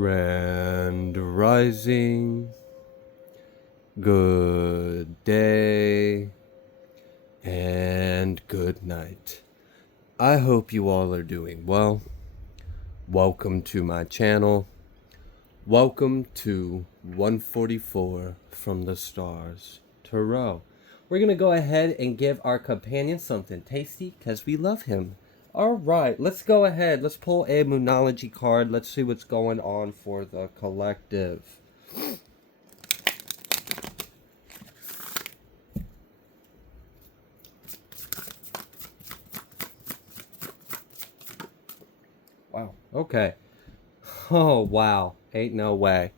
Grand Rising, good day, and good night. I hope you all are doing well. Welcome to my channel. Welcome to 144 from the Stars Tarot. We're going to go ahead and give our companion something tasty because we love him. Alright, let's go ahead. Let's pull a Moonology card. Let's see what's going on for the collective. Wow, okay. Oh, wow. Ain't no way.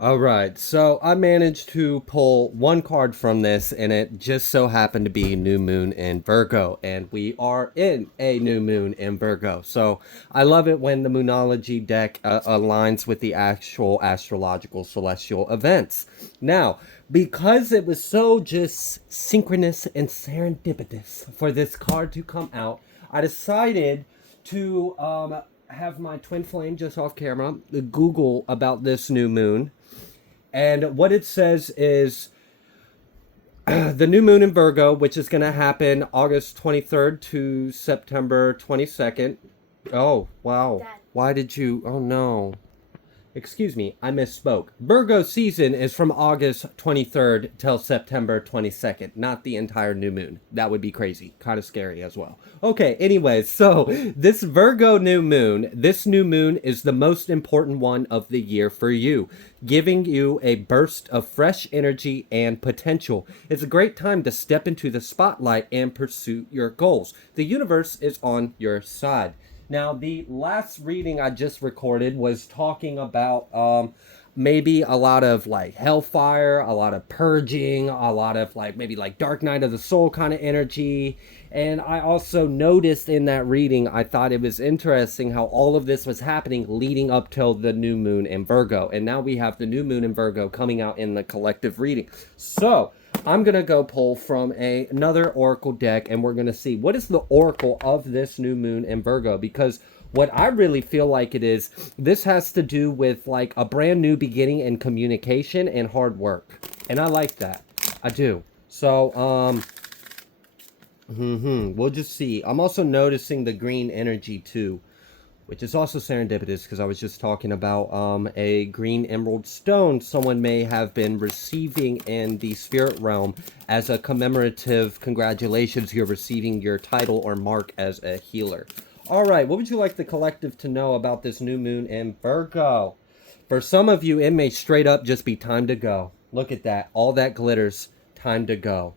Alright, so I managed to pull one card from this, and it just so happened to be New Moon in Virgo, and we are in a New Moon in Virgo. So I love it when the Moonology deck aligns with the actual astrological celestial events. Now, because it was so just synchronous and serendipitous for this card to come out, I decided to have my twin flame just off camera Google about this new moon. And what it says is the new moon in Virgo, which is going to happen August 23rd to September 22nd. Oh, wow. Why did you? Oh, no. Excuse me, I misspoke. Virgo season is from August 23rd till September 22nd, not the entire new moon. That would be crazy. Kind of scary as well. Okay, anyways, so this Virgo new moon, this new moon is the most important one of the year for you, giving you a burst of fresh energy and potential. It's a great time to step into the spotlight and pursue your goals. The universe is on your side. Now, the last reading I just recorded was talking about maybe a lot of like hellfire, a lot of purging, a lot of like maybe like dark night of the soul kind of energy. And I also noticed in that reading, I thought it was interesting how all of this was happening leading up till the new moon in Virgo. And now we have the new moon in Virgo coming out in the collective reading. So I'm going to go pull from another oracle deck, and we're going to see what is the oracle of this new moon in Virgo, because what I really feel like it is, this has to do with like a brand new beginning in communication and hard work. And I like that. I do. So, we'll just see. I'm also noticing the green energy too, which is also serendipitous because I was just talking about a green emerald stone someone may have been receiving in the spirit realm as a commemorative congratulations, you're receiving your title or mark as a healer. All right, what would you like the collective to know about this new moon in Virgo? For some of you, it may straight up just be time to go. Look at that. All that glitters. Time to go.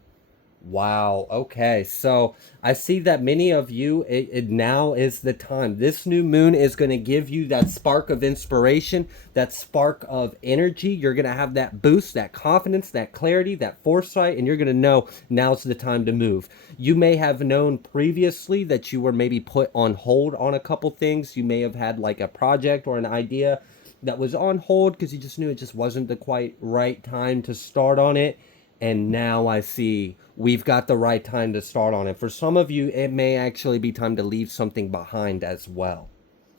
Wow. Okay. So I see that many of you, it now is the time. This new moon is going to give you that spark of inspiration, that spark of energy. You're going to have that boost, that confidence, that clarity, that foresight, and you're going to know now's the time to move. You may have known previously that you were maybe put on hold on a couple things. You may have had like a project or an idea that was on hold because you just knew it just wasn't the quite right time to start on it. And now I see we've got the right time to start on it. For some of you, it may actually be time to leave something behind as well.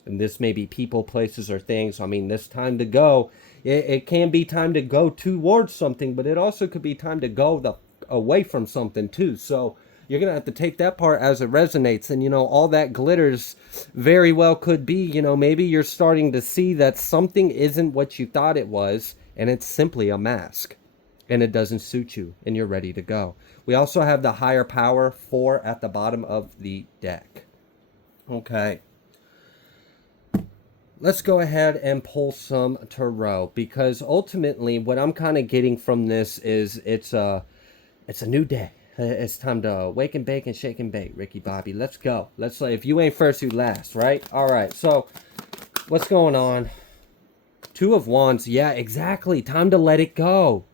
And this may be people, places, or things. I mean, this time to go, it can be time to go towards something, but it also could be time to go away from something too. So you're going to have to take that part as it resonates. And, you know, all that glitters very well could be, you know, maybe you're starting to see that something isn't what you thought it was, and it's simply a mask. And it doesn't suit you, and you're ready to go. We also have the higher power 4 at the bottom of the deck. Okay. Let's go ahead and pull some tarot, because ultimately what I'm kind of getting from this is it's a new day. It's time to wake and bake and shake and bake, Ricky Bobby. Let's go. Let's say if you ain't first, you last, right? All right. So what's going on? 2 of Wands. Yeah, exactly. Time to let it go.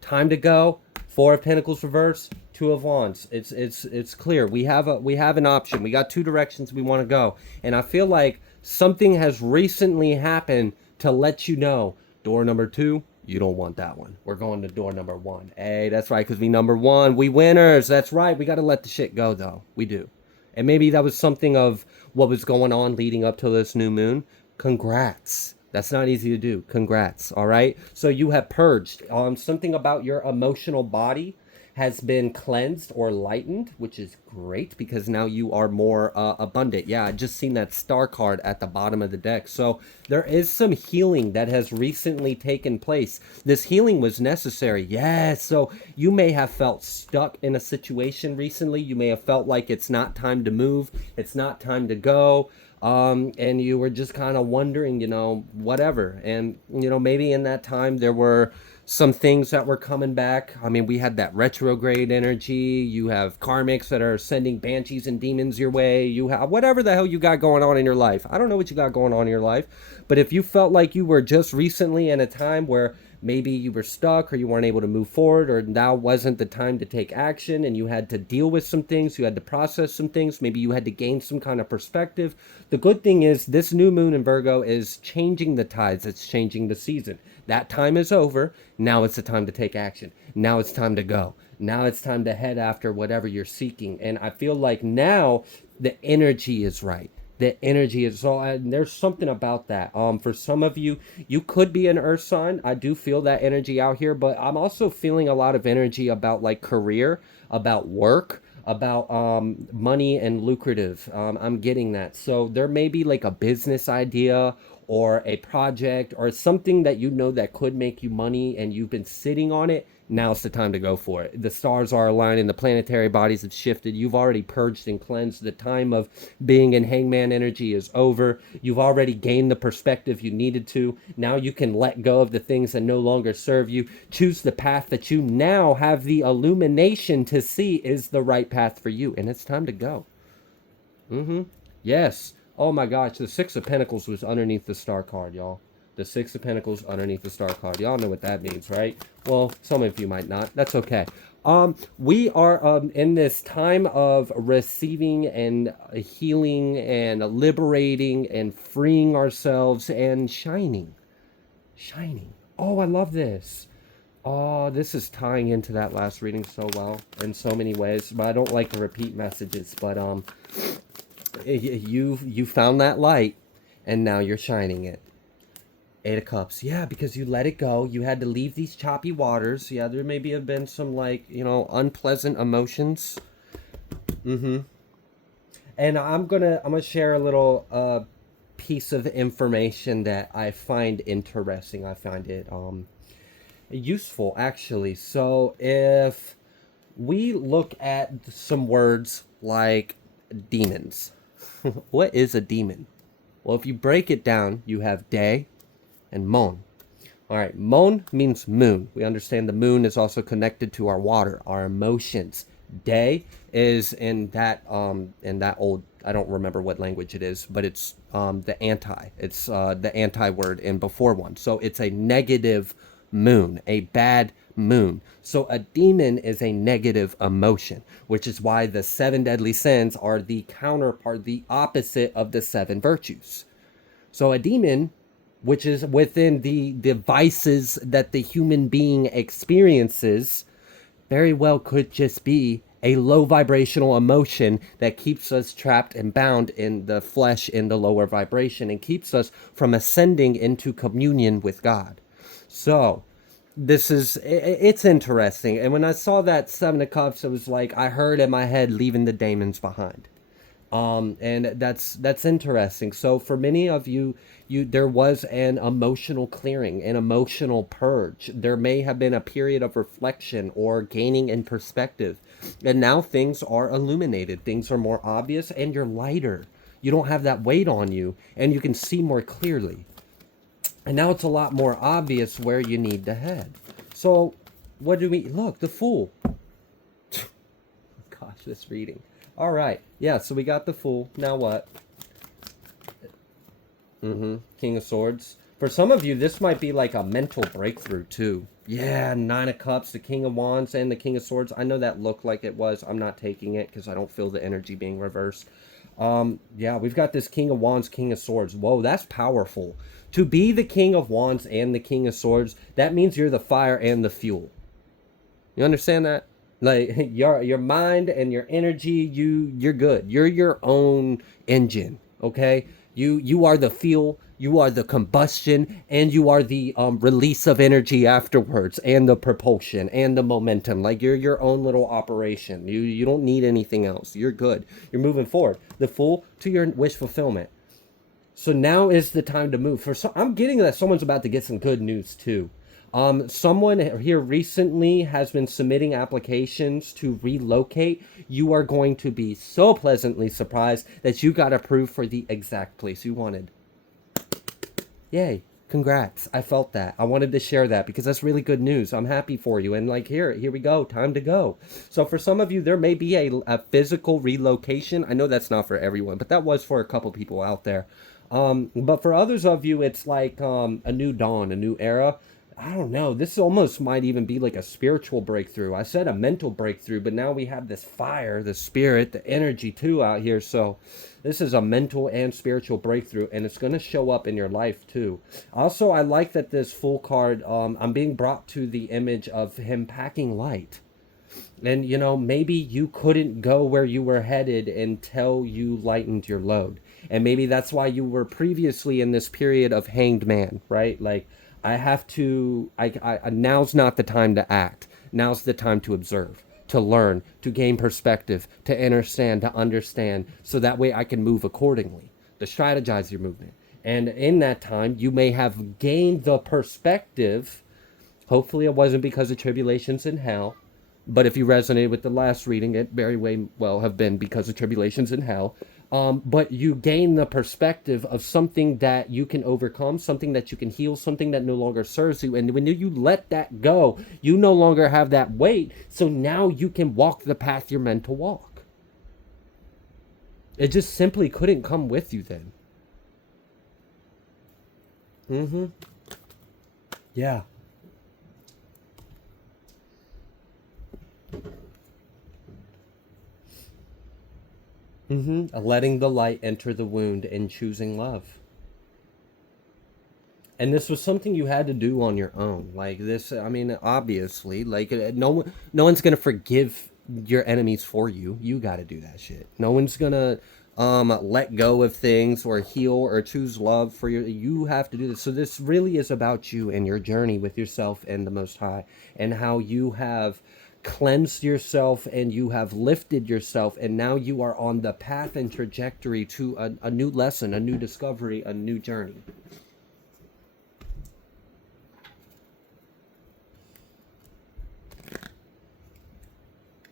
Time to go. 4 of Pentacles reverse, 2 of Wands. It's clear. We have an option. We got 2 directions we want to go. And I feel like something has recently happened to let you know door number 2, you don't want that one. We're going to door number 1. Hey, that's right, because we number 1. We winners. That's right. We got to let the shit go, though. We do. And maybe that was something of what was going on leading up to this new moon. Congrats. That's not easy to do. Congrats. All right. So you have purged. Something about your emotional body has been cleansed or lightened, which is great because now you are more abundant. Yeah, I just seen that star card at the bottom of the deck. So there is some healing that has recently taken place. This healing was necessary. Yes. So you may have felt stuck in a situation recently. You may have felt like it's not time to move. It's not time to go. And you were just kind of wondering, whatever. And, maybe in that time there were some things that were coming back. I mean, we had that retrograde energy. You have karmics that are sending banshees and demons your way. You have whatever the hell you got going on in your life. I don't know what you got going on in your life, but if you felt like you were just recently in a time where maybe you were stuck or you weren't able to move forward or now wasn't the time to take action and you had to deal with some things, you had to process some things, maybe you had to gain some kind of perspective. The good thing is this new moon in Virgo is changing the tides. It's changing the season. That time is over. Now it's the time to take action. Now it's time to go. Now it's time to head after whatever you're seeking. And I feel like now the energy is right. The energy is so, and there's something about that. For some of you, you could be an earth sign. I do feel that energy out here, but I'm also feeling a lot of energy about like career, about work, about money and lucrative. I'm getting that. So there may be like a business idea or a project or something that that could make you money and you've been sitting on it. Now's the time to go for it. The stars are aligning, the planetary bodies have shifted. You've already purged and cleansed. The time of being in hangman energy is over. You've already gained the perspective you needed to. Now you can let go of the things that no longer serve you. Choose the path that you now have the illumination to see is the right path for you. And it's time to go. Yes. Oh my gosh, the Six of Pentacles was underneath the star card, y'all. The Six of Pentacles underneath the star card. Y'all know what that means, right? Well, some of you might not. That's okay. We are in this time of receiving and healing and liberating and freeing ourselves and shining. Shining. Oh, I love this. Oh, this is tying into that last reading so well in so many ways. But I don't like to repeat messages. But you found that light, and now you're shining it. Eight of Cups. Yeah, because you let it go. You had to leave these choppy waters. Yeah, there maybe have been some unpleasant emotions. And I'm gonna share a little piece of information that I find interesting. I find it useful actually. So if we look at some words like demons, what is a demon? Well, if you break it down, you have day and mon. All right, mon means moon. We understand the moon is also connected to our water, our emotions. Day is in that old, I don't remember what language it is, but it's the anti. It's the anti word in before one. So it's a negative moon, a bad moon. So a demon is a negative emotion, which is why the seven deadly sins are the counterpart, the opposite of the seven virtues. So a demon, which is within the devices that the human being experiences, very well could just be a low vibrational emotion that keeps us trapped and bound in the flesh in the lower vibration and keeps us from ascending into communion with God. So it's interesting. And when I saw that Seven of Cups, it was like I heard in my head, leaving the demons behind. And that's interesting. So for many of you, there was an emotional clearing, an emotional purge. There may have been a period of reflection or gaining in perspective. And now things are illuminated. Things are more obvious and you're lighter. You don't have that weight on you and you can see more clearly. And now it's a lot more obvious where you need to head. So what do we look? The Fool. Gosh, this reading. All right. Yeah, so we got the Fool. Now what? King of Swords. For some of you, this might be like a mental breakthrough too. Yeah, Nine of Cups, the King of Wands, and the King of Swords. I know that looked like it was. I'm not taking it because I don't feel the energy being reversed. Yeah, we've got this King of Wands, King of Swords. Whoa, that's powerful. To be the King of Wands and the King of Swords, that means you're the fire and the fuel. You understand that? Like your mind and your energy, you're good. You're your own engine, okay? You are the fuel. You are the combustion, and you are the release of energy afterwards, and the propulsion and the momentum. Like you're your own little operation. You don't need anything else. You're good. You're moving forward. The Fool to your wish fulfillment. So now is the time to move. I'm getting that someone's about to get some good news too. Someone here recently has been submitting applications to relocate. You are going to be so pleasantly surprised that you got approved for the exact place you wanted. Yay. Congrats. I felt that. I wanted to share that because that's really good news. I'm happy for you. And like, here we go. Time to go. So for some of you, there may be a physical relocation. I know that's not for everyone, but that was for a couple people out there. But for others of you, it's like a new dawn, a new era. I don't know. This almost might even be like a spiritual breakthrough. I said a mental breakthrough, but now we have this fire, the spirit, the energy too out here. So this is a mental and spiritual breakthrough, and it's going to show up in your life too. Also, I like that this Fool card, I'm being brought to the image of him packing light. And, you know, maybe you couldn't go where you were headed until you lightened your load. And maybe that's why you were previously in this period of hanged man, right? Like, I have to, now's not the time to act. Now's the time to observe, to learn, to gain perspective, to understand, so that way I can move accordingly, to strategize your movement. And in that time, you may have gained the perspective. Hopefully it wasn't because of tribulations in hell. But if you resonated with the last reading, it very well have been because of tribulations in hell. But you gain the perspective of something that you can overcome, something that you can heal, something that no longer serves you. And when you let that go, you no longer have that weight. So now you can walk the path you're meant to walk. It just simply couldn't come with you then. Yeah. Letting the light enter the wound and choosing love. And this was something you had to do on your own. Like this, I mean, obviously, like no one's gonna forgive your enemies for you. You got to do that shit. No one's gonna let go of things or heal or choose love for you. You have to do this. So this really is about you and your journey with yourself and the Most High, and how you have cleansed yourself and you have lifted yourself, and now you are on the path and trajectory to a new lesson, a new discovery, a new journey.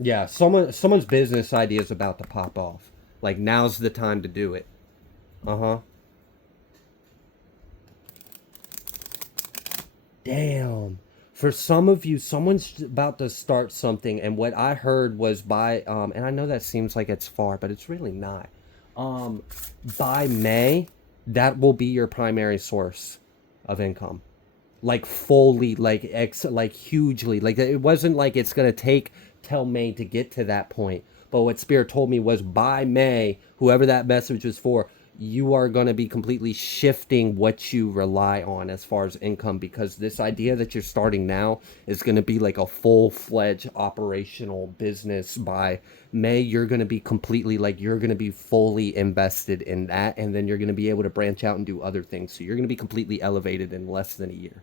Yeah, someone's business idea is about to pop off. Like now's the time to do it. Uh-huh. Damn. For some of you, someone's about to start something, and what I heard was by and I know that seems like it's far, but it's really not. Um by May, that will be your primary source of income. Like fully, like hugely. Like it wasn't like it's gonna take till May to get to that point. But what Spirit told me was by May, whoever that message was for, you are going to be completely shifting what you rely on as far as income, because this idea that you're starting now is going to be like a full-fledged operational business. By May, you're going to be completely, like, you're going to be fully invested in that, and then you're going to be able to branch out and do other things. So you're going to be completely elevated in less than a year.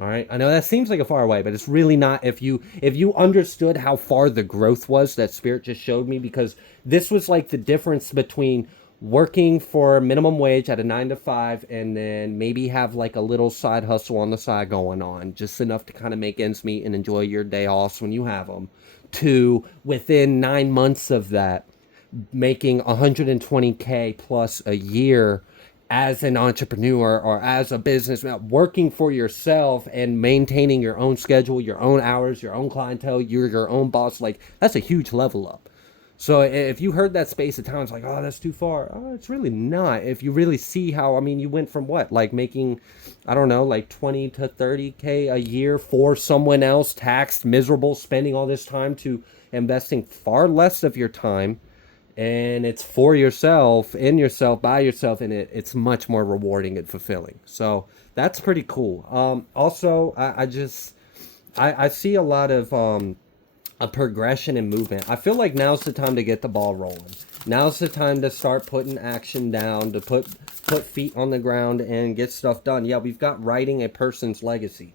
All right. I know that seems like a far away, but it's really not. If you understood how far the growth was that Spirit just showed me, because this was like the difference between working for minimum wage at a 9 to 5 and then maybe have like a little side hustle on the side going on, just enough to kind of make ends meet and enjoy your day offs when you have them, to within 9 months of that making 120K plus a year as an entrepreneur or as a businessman, working for yourself and maintaining your own schedule, your own hours, your own clientele, you're your own boss. Like, that's a huge level up. So if you heard that space of time, it's like, oh, that's too far. Oh, it's really not. If you really see how, I mean, you went from what, like making, I don't know, like 20 to 30K a year for someone else, taxed, miserable, spending all this time, to investing far less of your time, and it's for yourself, in yourself, by yourself, and it's much more rewarding and fulfilling. So that's pretty cool. Also, I see a lot of a progression and movement. I feel like now's the time to get the ball rolling. Now's the time to start putting action down, to put put feet on the ground and get stuff done. Yeah, we've got writing a person's legacy.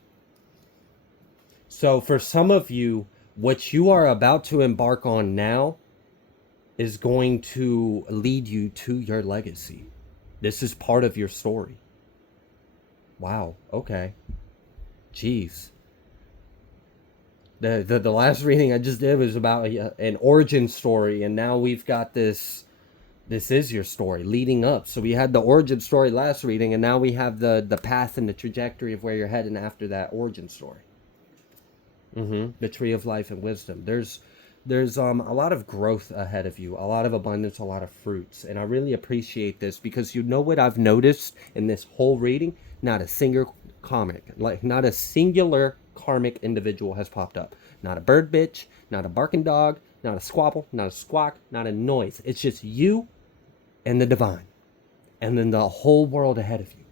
So for some of you, what you are about to embark on now is going to lead you to your legacy. This is part of your story. Wow. Okay. Jeez. The last reading I just did was about an origin story, and now we've got this. This is your story leading up. So we had the origin story last reading, and now we have the path and the trajectory of where you're heading after that origin story. The tree of life and wisdom. There's a lot of growth ahead of you, a lot of abundance, a lot of fruits, and I really appreciate this because you know what I've noticed in this whole reading? Not a single not a singular karmic individual has popped up. Not a bird bitch, not a barking dog, not a squabble, not a squawk, not a noise. It's just you and the divine, and then the whole world ahead of you.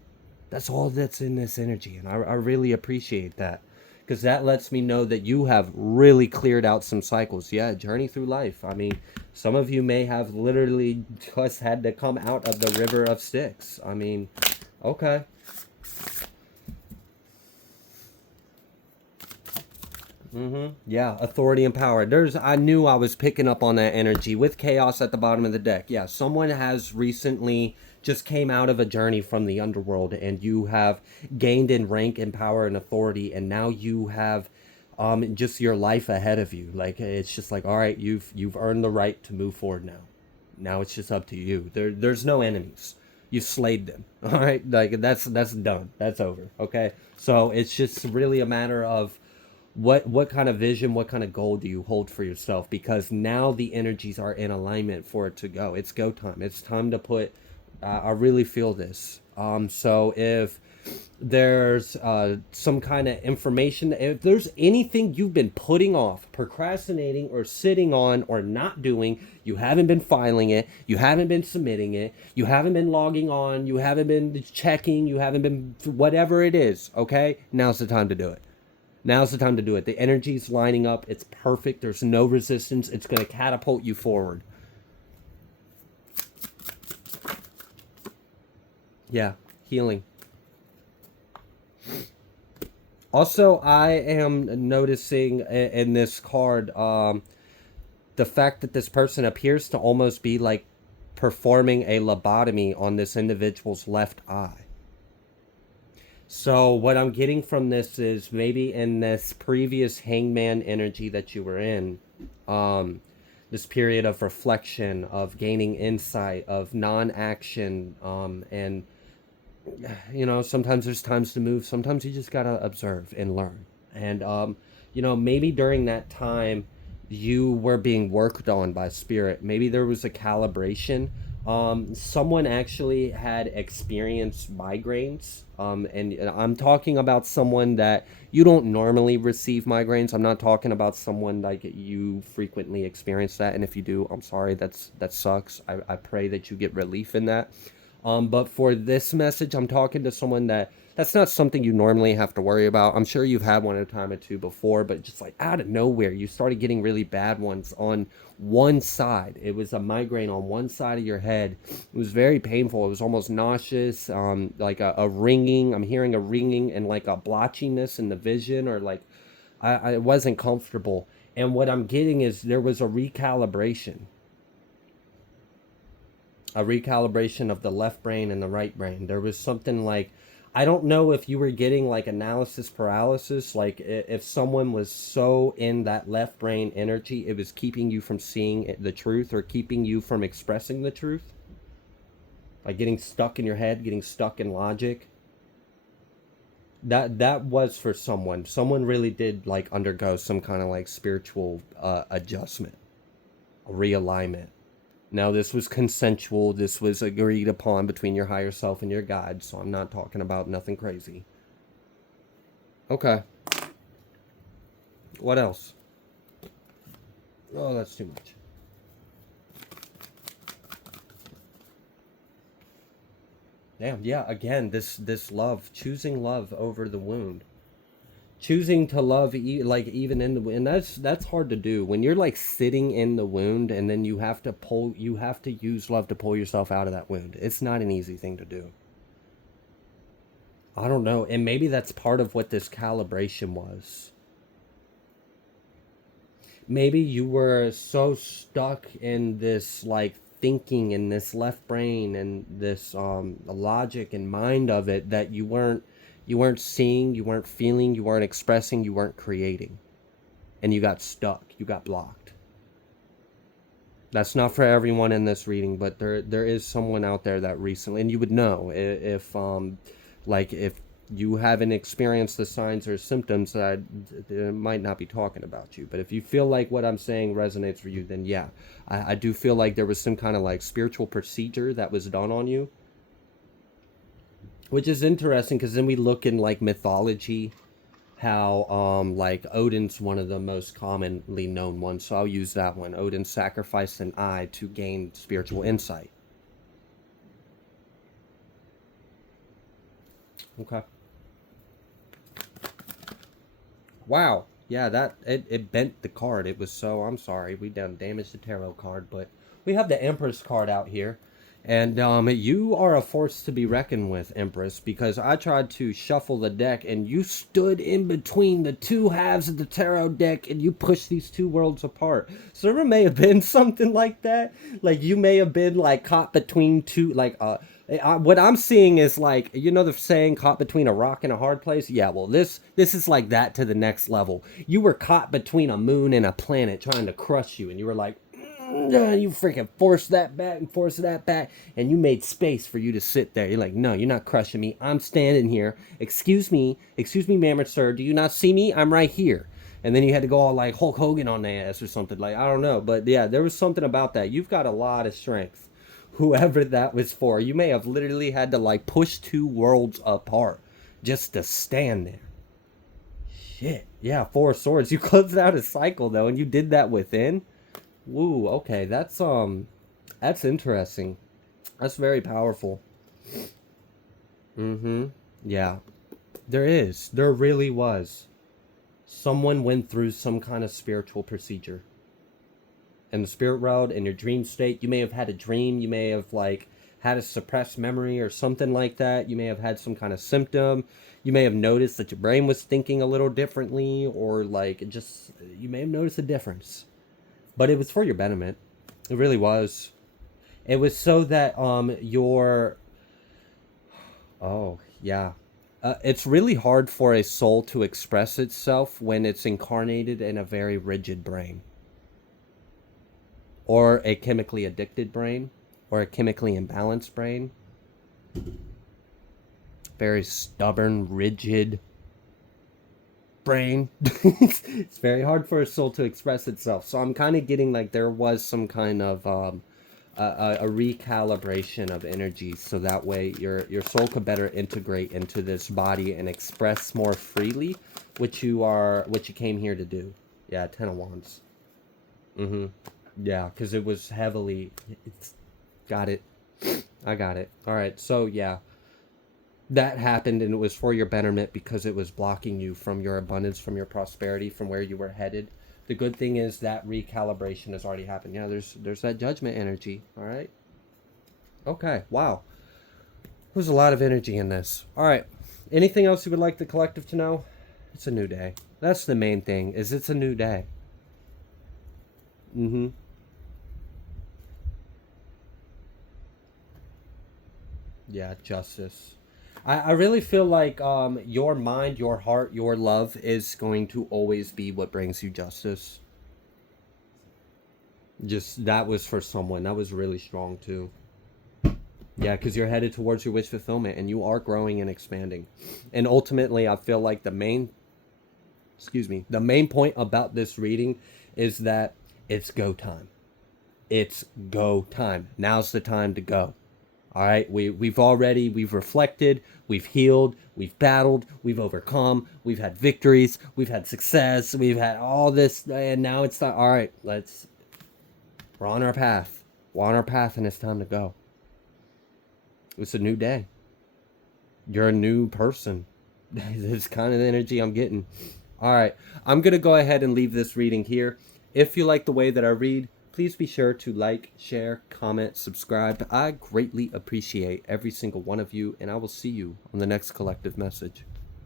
That's all that's in this energy, and I really appreciate that because that lets me know that you have really cleared out some cycles. Yeah, journey through life. I mean, some of you may have literally just had to come out of the river of Styx. I mean, okay. Yeah, authority and power. I knew I was picking up on that energy with chaos at the bottom of the deck. Yeah, someone has recently just came out of a journey from the underworld, and you have gained in rank and power and authority, and now you have just your life ahead of you. Like it's just like, all right, you've earned the right to move forward now. Now it's just up to you. There's no enemies. You slayed them. All right, like that's done. That's over. Okay, so it's just really a matter of what kind of vision, what kind of goal do you hold for yourself? Because now the energies are in alignment for it to go. It's go time. It's time to put. I really feel this. So if there's some kind of information, if there's anything you've been putting off, procrastinating, or sitting on, or not doing, you haven't been filing it, you haven't been submitting it, you haven't been logging on, you haven't been checking, you haven't been whatever it is. Okay, now's the time to do it. Now's the time to do it. The energy's lining up. It's perfect. There's no resistance. It's going to catapult you forward. Yeah, healing. Also, I am noticing in this card the fact that this person appears to almost be like performing a lobotomy on this individual's left eye. So what I'm getting from this is maybe in this previous hangman energy that you were in, this period of reflection, of gaining insight, of non-action, and sometimes there's times to move. Sometimes you just gotta observe and learn. And maybe during that time you were being worked on by spirit. Maybe there was a calibration. Someone actually had experienced migraines, and I'm talking about someone that you don't normally receive migraines. I'm not talking about someone like you frequently experience that, and if you do, I'm sorry, that sucks. I pray that you get relief in that. But for this message, I'm talking to someone that's not something you normally have to worry about. I'm sure you've had one a time or two before, but just like out of nowhere, you started getting really bad ones on one side. It was a migraine on one side of your head. It was very painful. It was almost nauseous, like a ringing. I'm hearing a ringing and like a blotchiness in the vision, or like I wasn't comfortable. And what I'm getting is there was a recalibration of the left brain and the right brain. There was something like, I don't know if you were getting like analysis paralysis, like if someone was so in that left brain energy, it was keeping you from seeing the truth or keeping you from expressing the truth. Like getting stuck in your head, getting stuck in logic. That was for someone. Someone really did like undergo some kind of like spiritual adjustment, realignment. Now, this was consensual. This was agreed upon between your higher self and your guide. So I'm not talking about nothing crazy. Okay. What else? Oh, that's too much. Damn, yeah, again, this love, choosing love over the wound. choosing to love, like even in the, and that's hard to do when you're like sitting in the wound, and then you have to use love to pull yourself out of that wound. It's not an easy thing to do. I don't know, and maybe that's part of what this calibration was. Maybe you were so stuck in this like thinking in this left brain and this logic and mind of it that you weren't seeing, you weren't feeling, you weren't expressing, you weren't creating, and you got stuck, you got blocked. That's not for everyone in this reading, but there is someone out there that recently, and you would know if like if you haven't experienced the signs or symptoms that might not be talking about you. But if you feel like what I'm saying resonates for you, then yeah, I do feel like there was some kind of like spiritual procedure that was done on you, which is interesting because then we look in like mythology how like Odin's one of the most commonly known ones, so I'll use that one. Odin sacrificed an eye to gain spiritual insight. Okay. Wow. Yeah, that it bent the card. It was so, I'm sorry, we done damaged the tarot card, but we have the Empress card out here. And you are a force to be reckoned with, Empress, because I tried to shuffle the deck and you stood in between the two halves of the tarot deck and you pushed these two worlds apart. So there may have been something like that. Like you may have been like caught between two, like what I'm seeing is like, you know the saying, caught between a rock and a hard place. Yeah, well this is like that to the next level. You were caught between a moon and a planet trying to crush you, and you were like, you freaking force that back and force that back, and you made space for you to sit there. You're like, no, you're not crushing me. I'm standing here. Excuse me, ma'am or sir. Do you not see me? I'm right here. And then you had to go all like Hulk Hogan on their ass or something. Like, I don't know, but yeah, there was something about that. You've got a lot of strength. Whoever that was for, you may have literally had to like push two worlds apart just to stand there. Shit. Yeah, Four of Swords. You closed out a cycle though, and you did that within. Woo, okay, that's interesting. That's very powerful. Mm-hmm. Yeah. There is. There really was. Someone went through some kind of spiritual procedure. In the spirit world, in your dream state, you may have had a dream, you may have like had a suppressed memory or something like that. You may have had some kind of symptom. You may have noticed that your brain was thinking a little differently, or like it just you may have noticed a difference. But it was for your betterment. It really was. It was so that your oh yeah, it's really hard for a soul to express itself when it's incarnated in a very rigid brain, or a chemically addicted brain, or a chemically imbalanced brain. Very stubborn, rigid brain. It's very hard for a soul to express itself. So I'm kind of getting like there was some kind of a recalibration of energy, so that way your soul could better integrate into this body and express more freely, what you came here to do. Yeah, Ten of Wands. Mm-hmm. Yeah, because it was heavily. It's got it. I got it. All right. So yeah, that happened, and it was for your betterment because it was blocking you from your abundance, from your prosperity, from where you were headed. The good thing is that recalibration has already happened. Yeah, there's that judgment energy. All right. Okay. Wow. There's a lot of energy in this. All right. Anything else you would like the collective to know? It's a new day. That's the main thing. Is it's a new day. Mm-hmm. Yeah, justice. I really feel like your mind, your heart, your love is going to always be what brings you justice. Just that was for someone. That was really strong too. Yeah, because you're headed towards your wish fulfillment and you are growing and expanding. And ultimately, I feel like the main point about this reading is that it's go time. It's go time. Now's the time to go. All right, we've reflected, we've healed, we've battled, we've overcome, we've had victories, we've had success, we've had all this, and now it's time. All right, we're on our path. We're on our path, and it's time to go. It's a new day. You're a new person. That's kind of the energy I'm getting. All right, I'm going to go ahead and leave this reading here. If you like the way that I read, please be sure to like, share, comment, subscribe. I greatly appreciate every single one of you, and I will see you on the next collective message.